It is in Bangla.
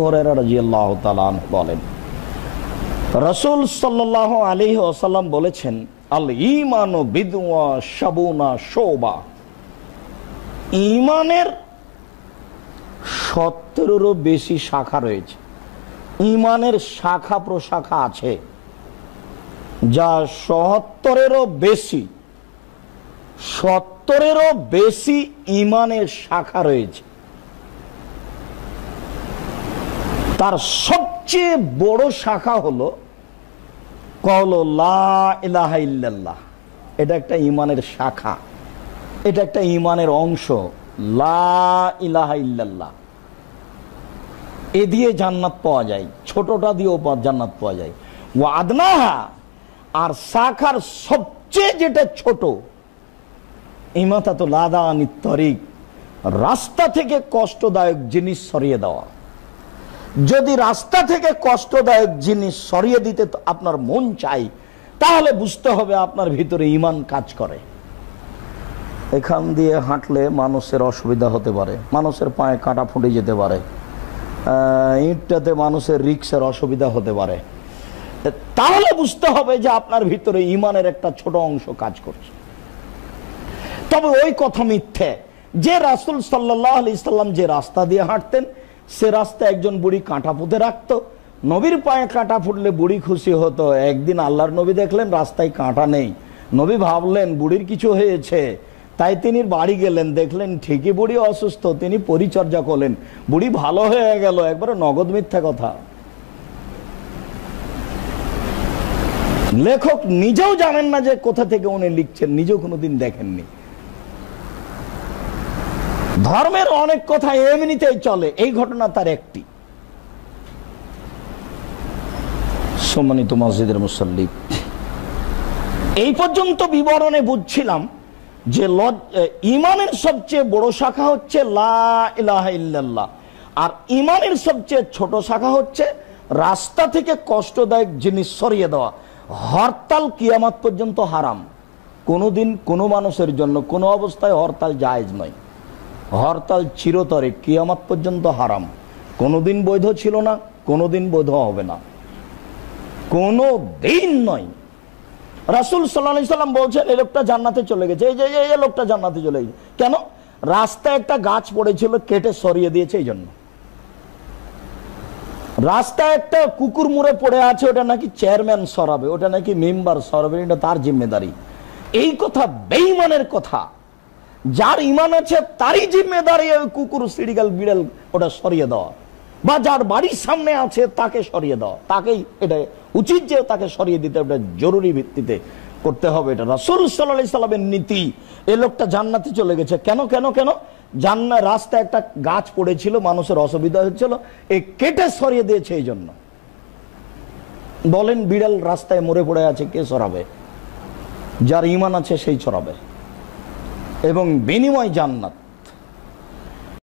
হুরায়রা রাদিয়াল্লাহু তাআলা আনহু বলেন, রাসূল সাল্লাল্লাহু আলাইহি ওয়াসাল্লাম বলেছেন, আল ঈমানু বিদওয়া শাবুনা শুবা, ঈমানের 70-এরও বেশি শাখা রয়েছে। ঈমানের শাখা প্রশাখা আছে যা 70-এরও বেশি, 70-এরও বেশি ঈমানের শাখা রয়েছে। তার সবচেয়ে বড় শাখা হলো কওলু লা ইলাহা ইল্লাল্লাহ। এটা একটা ঈমানের শাখা, এটা একটা ঈমানের অংশ। লা ইলাহা ইল্লাল্লাহ, এ দিয়ে জান্নাত পাওয়া যায়, ছোটটা দিয়েও জান্নাত পাওয়া যায়। ওয়া আদনাহা, আর শাখার সবচেয়ে যেটা ছোট, ইমাতাতুল আযা আনিত তরিক, রাস্তা থেকে কষ্টদায়ক জিনিস সরিয়ে দেওয়া। যদি রাস্তা থেকে কষ্টদায়ক জিনিস সরিয়ে দিতে আপনার মন চাই, তাহলে বুঝতে হবে আপনার ভিতরে ঈমান কাজ করে। এখান দিয়ে হাঁটলে মানুষের অসুবিধা হতে পারে, মানুষের পায়ে কাঁটা ফুটে যেতে পারে, ইটটাতে মানুষের রিক্সের অসুবিধা হতে পারে, তাহলে বুঝতে হবে যে আপনার ভিতরে ঈমানের একটা ছোট অংশ কাজ করছে। তবে ওই কথা মিথ্যে যে রাসূল সাল্লাল্লাহু আলাইহি সাল্লাম যে রাস্তা দিয়ে হাঁটতেন, সে রাস্তায় একজন বুড়ি কাঁটা পুঁতে রাখতো। নবীর পায়ে কাঁটা ফুটলে বুড়ি খুশি হতো। একদিন আল্লাহর নবী দেখলেন রাস্তায় কাঁটা নেই, নবী ভাবলেন বুড়ির কিছু হয়েছে, তাই তিনি বাড়ি গেলেন, দেখলেন ঠিকই বুড়ি অসুস্থ, তিনি পরিচর্যা করলেন, বুড়ি ভালো হয়ে গেল। একবারে নগদ মিথ্যা কথা। লেখক নিজেও জানেন না যে কোথা থেকে উনি লিখছেন, নিজেও কোনোদিন দেখেননি। ধর্মের অনেক কথা এমনিতেই চলে, এই ঘটনা তার একটি। সম্মানিত মসজিদের মুসল্লি, এই পর্যন্ত বিবরণে বুঝছিলাম যে ঈমানের সবচেয়ে বড় শাখা হচ্ছে লা ইলাহা ইল্লাল্লাহ, আর ঈমানের সবচেয়ে ছোট শাখা হচ্ছে রাস্তা থেকে কষ্টদায়ক জিনিস সরিয়ে দেওয়া। হরতাল কিয়ামত পর্যন্ত হারাম। কোনোদিন কোনো মানুষের জন্য কোনো অবস্থায় হরতাল জায়েজ নয়। হরতাল চিরতরে কিয়ামত পর্যন্ত হারাম। কোনোদিন বৈধ ছিল না, কোনোদিন বৈধ হবে না, কোনো দিন নয়। রাসূল সাল্লাল্লাহু আলাইহি সাল্লাম বলছেন এই লোকটা জান্নাতে চলে গেছে, এই যে এই লোকটা জান্নাতে চলে গেছে। কেন? রাস্তায় একটা গাছ পড়েছিল, কেটে সরিয়ে দিয়েছে এই জন্য। রাস্তায় একটা কুকুর মুড়ে পড়ে আছে, ওটা নাকি চেয়ারম্যান সরাবে, ওটা নাকি মেম্বার সরাবে, এটা তার জিম্মেদারি। এই কথা বেঈমানের কথা। যার ঈমান আছে তারই জিম্মেদারি ওই কুকুর, সিড়িগাল, বিড়াল ওটা সরিয়ে দেওয়া, বা যার বাড়ির সামনে আছে তাকে সরিয়ে দেওয়া। তাকেই এটা উচিত যে তাকে সরিয়ে দিতে, ওটা জরুরি ভিত্তিতে করতে হবে। এটা রাসূল সাল্লাল্লাহু আলাইহি সাল্লামের নীতি। এই লোকটা জান্নাতে চলে গেছে কেন? কেন কেন? জান্নাত রাস্তায় একটা গাছ পড়েছিল, মানুষের অসুবিধা হচ্ছিল, এই কেটে সরিয়ে দিয়েছে এই জন্য। বলেন বিড়াল রাস্তায় মরে পড়ে আছে, কে সরাবে? যার ঈমান আছে সেই সরাবে, এবং বিনিময় জান্নাত।